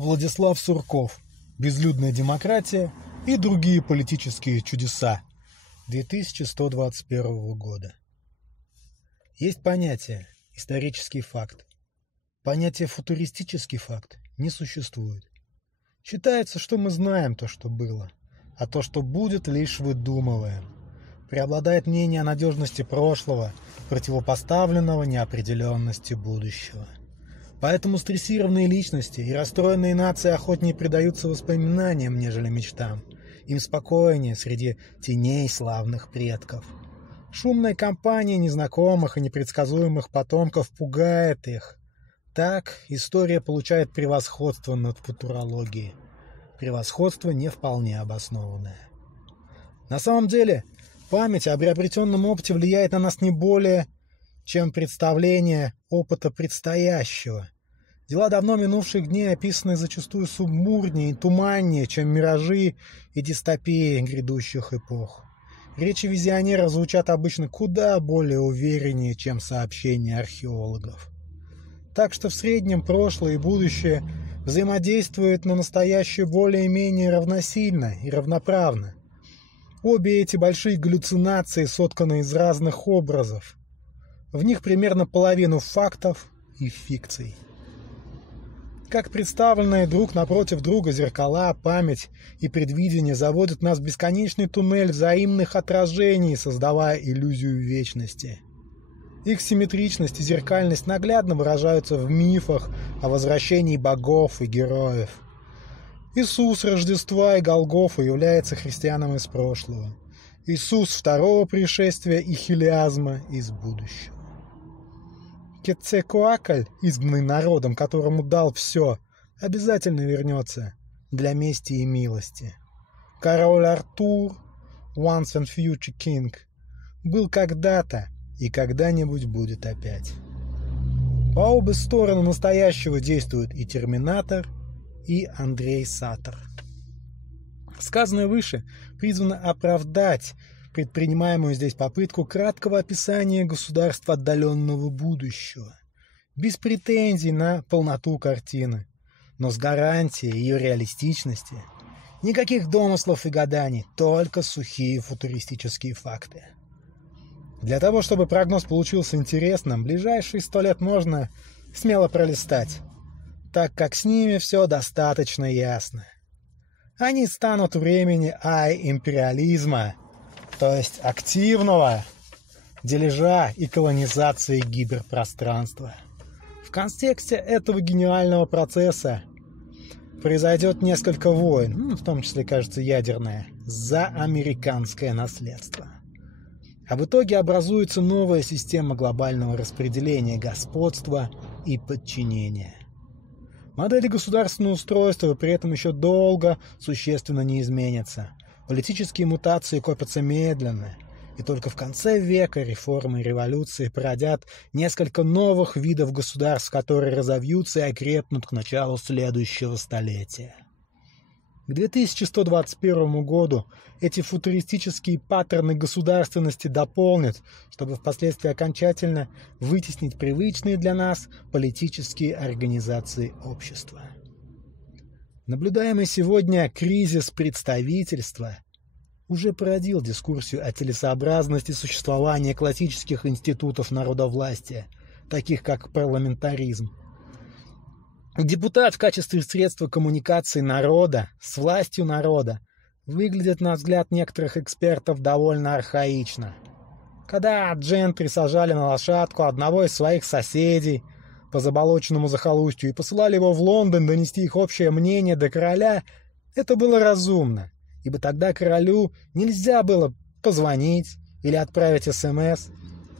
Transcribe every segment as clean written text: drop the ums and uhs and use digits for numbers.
Владислав Сурков. Безлюдная демократия и другие политические чудеса. 2121 года. Есть понятие «исторический факт». Понятие «футуристический факт» не существует. Считается, что мы знаем то, что было, а то, что будет, лишь выдумываем. Преобладает мнение о надежности прошлого, противопоставленного неопределенности будущего. Поэтому стрессированные личности и расстроенные нации охотнее предаются воспоминаниям, нежели мечтам. Им спокойнее среди теней славных предков. Шумная компания незнакомых и непредсказуемых потомков пугает их. Так история получает превосходство над футурологией. Превосходство не вполне обоснованное. На самом деле, память о приобретенном опыте влияет на нас не более, чем представление опыта предстоящего. Дела давно минувших дней описаны зачастую сумбурнее и туманнее, чем миражи и дистопии грядущих эпох. Речи визионеров звучат обычно куда более увереннее, чем сообщения археологов. Так что в среднем прошлое и будущее взаимодействуют на настоящее более-менее равносильно и равноправно. Обе эти большие галлюцинации сотканы из разных образов. В них примерно половину фактов и фикций. Как представленные друг напротив друга зеркала, память и предвидение заводят нас в бесконечный туннель взаимных отражений, создавая иллюзию вечности. Их симметричность и зеркальность наглядно выражаются в мифах о возвращении богов и героев. Иисус Рождества и Голгофа является христианом из прошлого. Иисус второго пришествия и хилиазма из будущего. Кецалькоатль, изгнанный народом, которому дал все, обязательно вернется для мести и милости. Король Артур, once and future king, был когда-то и когда-нибудь будет опять. По обе стороны настоящего действуют и Терминатор, и Андрей Саттер. Сказанное выше призвано оправдать предпринимаемую здесь попытку краткого описания государства отдаленного будущего, без претензий на полноту картины, но с гарантией ее реалистичности. Никаких домыслов и гаданий, только сухие футуристические факты. Для того, чтобы прогноз получился интересным, ближайшие 100 лет можно смело пролистать, так как с ними все достаточно ясно. Они станут времени империализма, то есть активного дележа и колонизации гиперпространства. В контексте этого гениального процесса произойдет несколько войн, в том числе, кажется, ядерная, за американское наследство. А в итоге образуется новая система глобального распределения господства и подчинения. Модели государственного устройства при этом еще долго существенно не изменятся. Политические мутации копятся медленно, и только в конце века реформы и революции породят несколько новых видов государств, которые разовьются и окрепнут к началу следующего столетия. К 2121 году эти футуристические паттерны государственности дополнят, чтобы впоследствии окончательно вытеснить привычные для нас политические организации общества. Наблюдаемый сегодня кризис представительства уже породил дискуссию о целесообразности существования классических институтов народовластия, таких как парламентаризм. Депутат в качестве средства коммуникации народа с властью народа выглядит, на взгляд некоторых экспертов, довольно архаично. Когда джентри сажали на лошадку одного из своих соседей по заболоченному захолустью и посылали его в Лондон донести их общее мнение до короля, это было разумно, ибо тогда королю нельзя было позвонить или отправить СМС.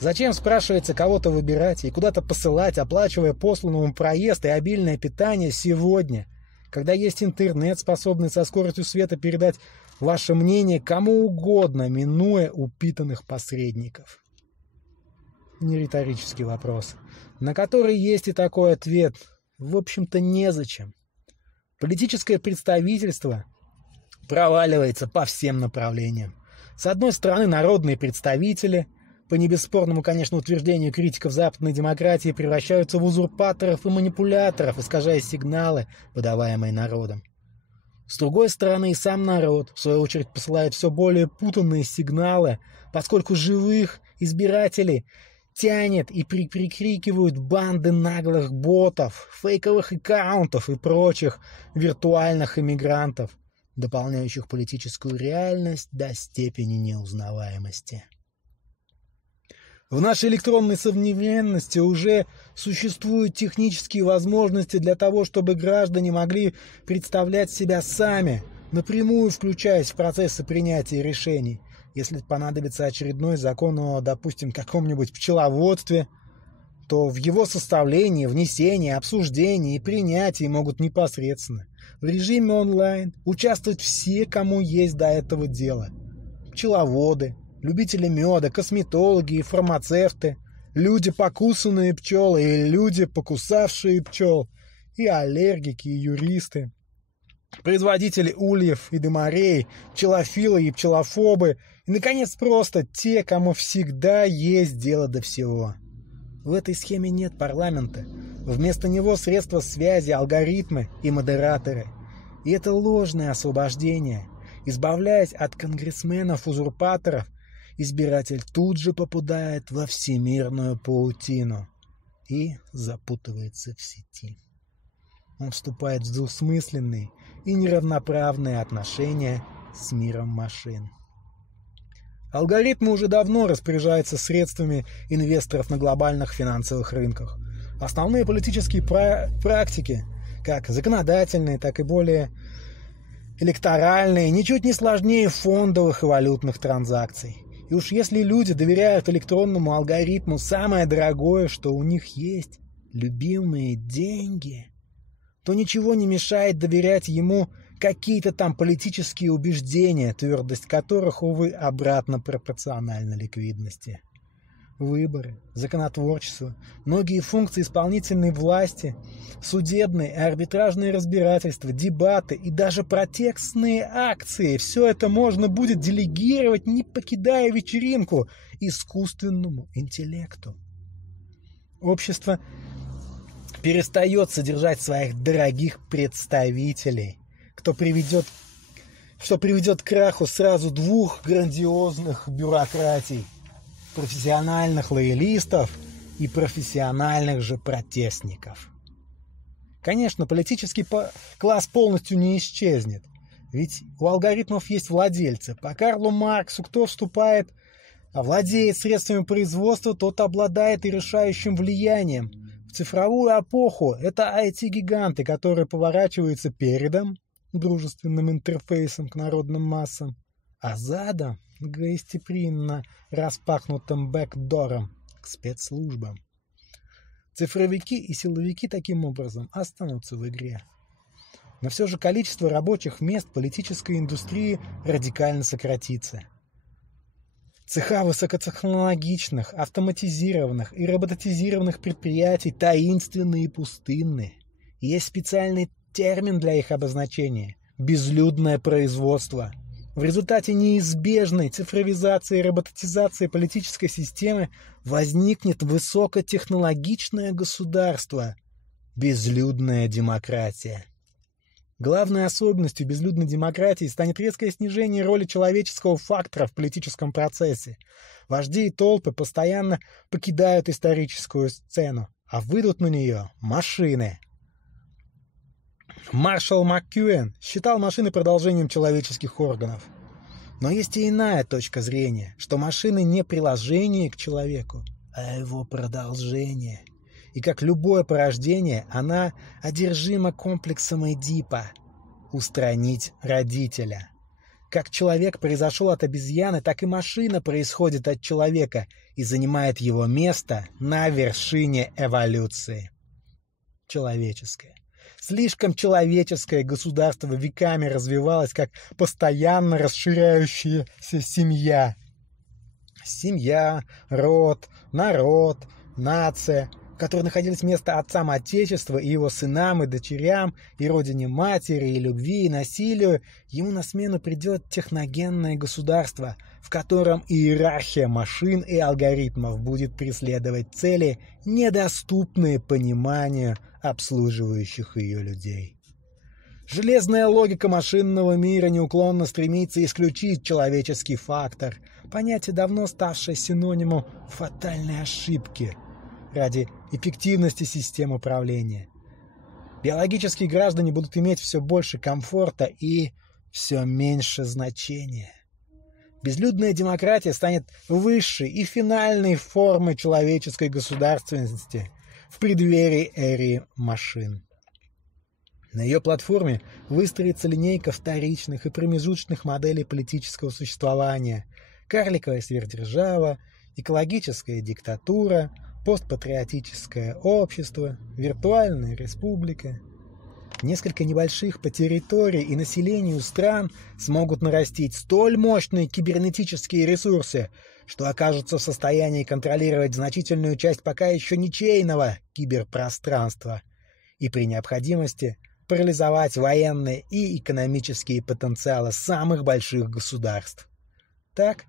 Зачем, спрашивается, кого-то выбирать и куда-то посылать, оплачивая посланному проезд и обильное питание сегодня, когда есть интернет, способный со скоростью света передать ваше мнение кому угодно, минуя упитанных посредников? Не риторический вопрос, на который есть и такой ответ. В общем-то, незачем. Политическое представительство проваливается по всем направлениям. С одной стороны, народные представители, по небесспорному, конечно, утверждению критиков западной демократии, превращаются в узурпаторов и манипуляторов, искажая сигналы, подаваемые народом. С другой стороны, и сам народ, в свою очередь, посылает все более путанные сигналы, поскольку живых избирателей тянет и прикрикивают банды наглых ботов, фейковых аккаунтов и прочих виртуальных иммигрантов, дополняющих политическую реальность до степени неузнаваемости. В нашей электронной современности уже существуют технические возможности для того, чтобы граждане могли представлять себя сами, напрямую включаясь в процессы принятия решений. Если понадобится очередной закон о, допустим, каком-нибудь пчеловодстве, то в его составлении, внесении, обсуждении и принятии могут непосредственно в режиме онлайн участвовать все, кому есть до этого дело. Пчеловоды, любители меда, косметологи и фармацевты, люди, покусанные пчелы, и люди, покусавшие пчел, и аллергики, и юристы, производители ульев и дымарей, пчелофилы и пчелофобы, и, наконец, просто те, кому всегда есть дело до всего. В этой схеме нет парламента. Вместо него средства связи, алгоритмы и модераторы. И это ложное освобождение. Избавляясь от конгрессменов-узурпаторов, избиратель тут же попадает во всемирную паутину и запутывается в сети. Он вступает в двусмысленные и неравноправные отношения с миром машин. Алгоритмы уже давно распоряжаются средствами инвесторов на глобальных финансовых рынках. Основные политические практики, как законодательные, так и более электоральные, ничуть не сложнее фондовых и валютных транзакций. И уж если люди доверяют электронному алгоритму самое дорогое, что у них есть, любимые деньги, то ничего не мешает доверять ему какие-то там политические убеждения, твердость которых, увы, обратно пропорциональна ликвидности. Выборы, законотворчество, многие функции исполнительной власти, судебные и арбитражные разбирательства, дебаты и даже протестные акции – все это можно будет делегировать, не покидая вечеринку, искусственному интеллекту. Общество перестает содержать своих дорогих представителей, что приведет к краху сразу двух грандиозных бюрократий – профессиональных лоялистов и профессиональных же протестников. Конечно, политический класс полностью не исчезнет, ведь у алгоритмов есть владельцы. По Карлу Марксу кто владеет средствами производства, тот обладает и решающим влиянием. В цифровую эпоху это IT-гиганты, которые поворачиваются передом, дружественным интерфейсом к народным массам, а задом гостеприимно распахнутым бэкдором к спецслужбам. Цифровики и силовики таким образом останутся в игре. Но все же количество рабочих мест политической индустрии радикально сократится. Цеха высокотехнологичных, автоматизированных и роботизированных предприятий таинственны и пустынны. Есть специальный термин для их обозначения – безлюдное производство. В результате неизбежной цифровизации и роботизации политической системы возникнет высокотехнологичное государство – безлюдная демократия. Главной особенностью безлюдной демократии станет резкое снижение роли человеческого фактора в политическом процессе. Вожди и толпы постоянно покидают историческую сцену, а выйдут на нее машины. Маршал МакКуин считал машины продолжением человеческих органов. Но есть и иная точка зрения, что машины не приложение к человеку, а его продолжение. И как любое порождение, она одержима комплексом Эдипа – устранить родителя. Как человек произошел от обезьяны, так и машина происходит от человека и занимает его место на вершине эволюции. Человеческое. Слишком человеческое государство веками развивалось как постоянно расширяющаяся семья. Семья, род, народ, нация, которые находились вместо отцам Отечества и его сынам и дочерям, и родине матери, и любви, и насилию, ему на смену придет техногенное государство, в котором иерархия машин и алгоритмов будет преследовать цели, недоступные пониманию обслуживающих ее людей. Железная логика машинного мира неуклонно стремится исключить человеческий фактор, понятие, давно ставшее синонимом фатальной ошибки, ради эффективности систем управления. Биологические граждане будут иметь все больше комфорта и все меньше значения. Безлюдная демократия станет высшей и финальной формой человеческой государственности в преддверии эры машин. На ее платформе выстроится линейка вторичных и промежуточных моделей политического существования: карликовая сверхдержава, экологическая диктатура, постпатриотическое общество, виртуальная республика. Несколько небольших по территории и населению стран смогут нарастить столь мощные кибернетические ресурсы, что окажутся в состоянии контролировать значительную часть пока еще ничейного киберпространства и при необходимости парализовать военные и экономические потенциалы самых больших государств. Так,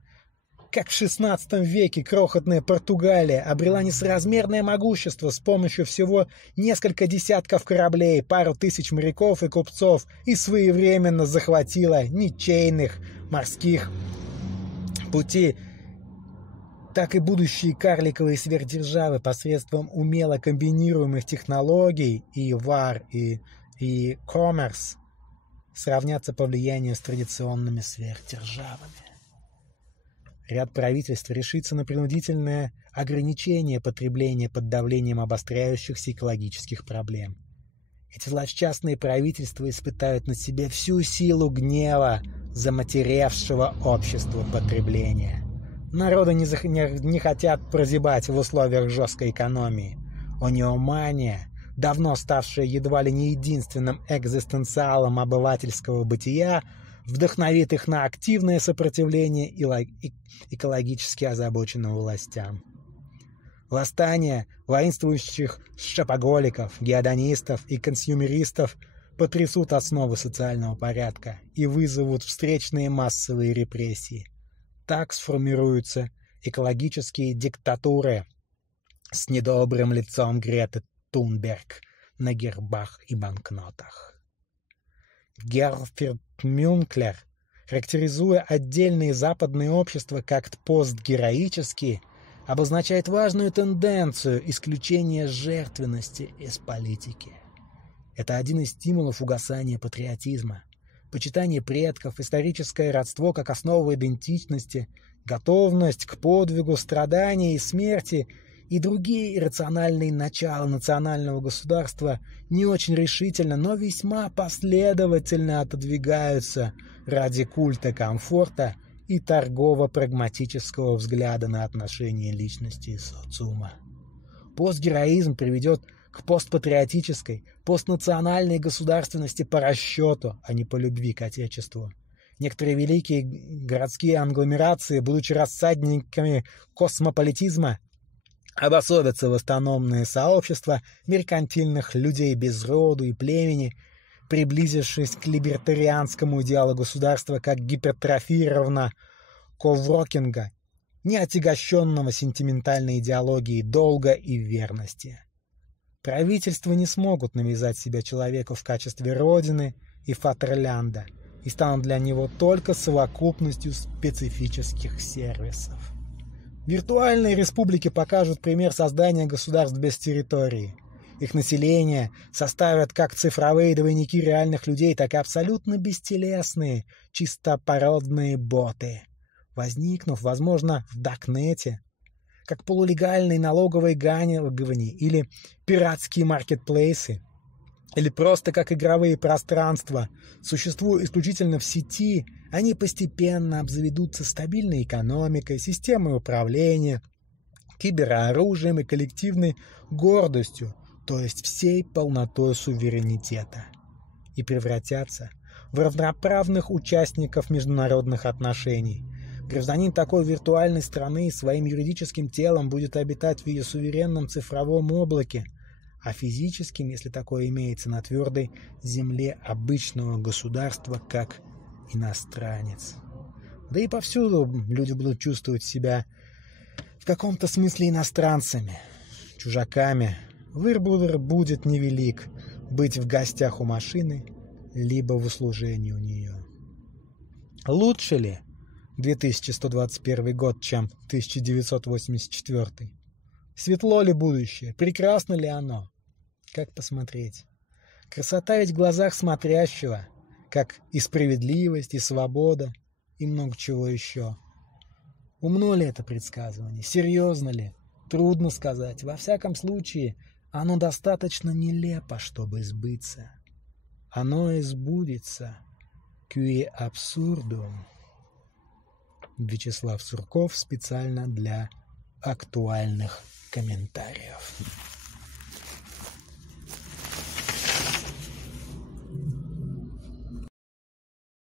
как в XVI веке крохотная Португалия обрела несоразмерное могущество с помощью всего нескольких десятков кораблей, пару тысяч моряков и купцов и своевременно захватила ничейных морских путей, так и будущие карликовые сверхдержавы посредством умело комбинируемых технологий и ВАР, и коммерс сравнятся по влиянию с традиционными сверхдержавами. Ряд правительств решится на принудительное ограничение потребления под давлением обостряющихся экологических проблем. Эти злосчастные правительства испытают на себе всю силу гнева заматеревшего общества потребления. Народы не хотят прозябать в условиях жесткой экономии. Онеомания, давно ставшая едва ли не единственным экзистенциалом обывательского бытия, вдохновит их на активное сопротивление экологически озабоченным властям. Восстания воинствующих шопоголиков, геодонистов и консюмеристов потрясут основы социального порядка и вызовут встречные массовые репрессии. Так сформируются экологические диктатуры с недобрым лицом Греты Тунберг на гербах и банкнотах. Герфрид Мюнклер, характеризуя отдельные западные общества как постгероические, обозначает важную тенденцию исключения жертвенности из политики. Это один из стимулов угасания патриотизма. Почитание предков, историческое родство как основа идентичности, готовность к подвигу, страданию и смерти и другие иррациональные начала национального государства не очень решительно, но весьма последовательно отодвигаются ради культа комфорта и торгово-прагматического взгляда на отношения личности и социума. Постгероизм приведет к постпатриотической, постнациональной государственности по расчету, а не по любви к Отечеству. Некоторые великие городские агломерации, будучи рассадниками космополитизма, обособятся в автономные сообщества меркантильных людей без роду и племени, приблизившись к либертарианскому идеалу государства как гипертрофированного коврокинга, не отягощенного сентиментальной идеологией долга и верности. Правительства не смогут навязать себя человеку в качестве родины и фатерлянда и станут для него только совокупностью специфических сервисов. Виртуальные республики покажут пример создания государств без территории. Их население составят как цифровые двойники реальных людей, так и абсолютно бестелесные, чистопородные боты, возникнув, возможно, в Даркнете, как полулегальные налоговые гавани или пиратские маркетплейсы, или просто как игровые пространства, существуя исключительно в сети, они постепенно обзаведутся стабильной экономикой, системой управления, кибероружием и коллективной гордостью, то есть всей полнотой суверенитета, и превратятся в равноправных участников международных отношений, Гражданин такой виртуальной страны своим юридическим телом будет обитать в ее суверенном цифровом облаке, а физическим, если такое имеется, на твердой земле обычного государства, как иностранец. Да и повсюду люди будут чувствовать себя в каком-то смысле иностранцами, чужаками. Выбор будет невелик — быть в гостях у машины, либо в услужении у нее. Лучше ли 2121 год, чем 1984? Светло ли будущее? Прекрасно ли оно? Как посмотреть? Красота ведь в глазах смотрящего, как и справедливость, и свобода, и много чего еще. Умно ли это предсказывание? Серьезно ли? Трудно сказать. Во всяком случае, оно достаточно нелепо, чтобы сбыться. Оно и сбудется. Qui absurdum. Вячеслав Сурков специально для актуальных комментариев.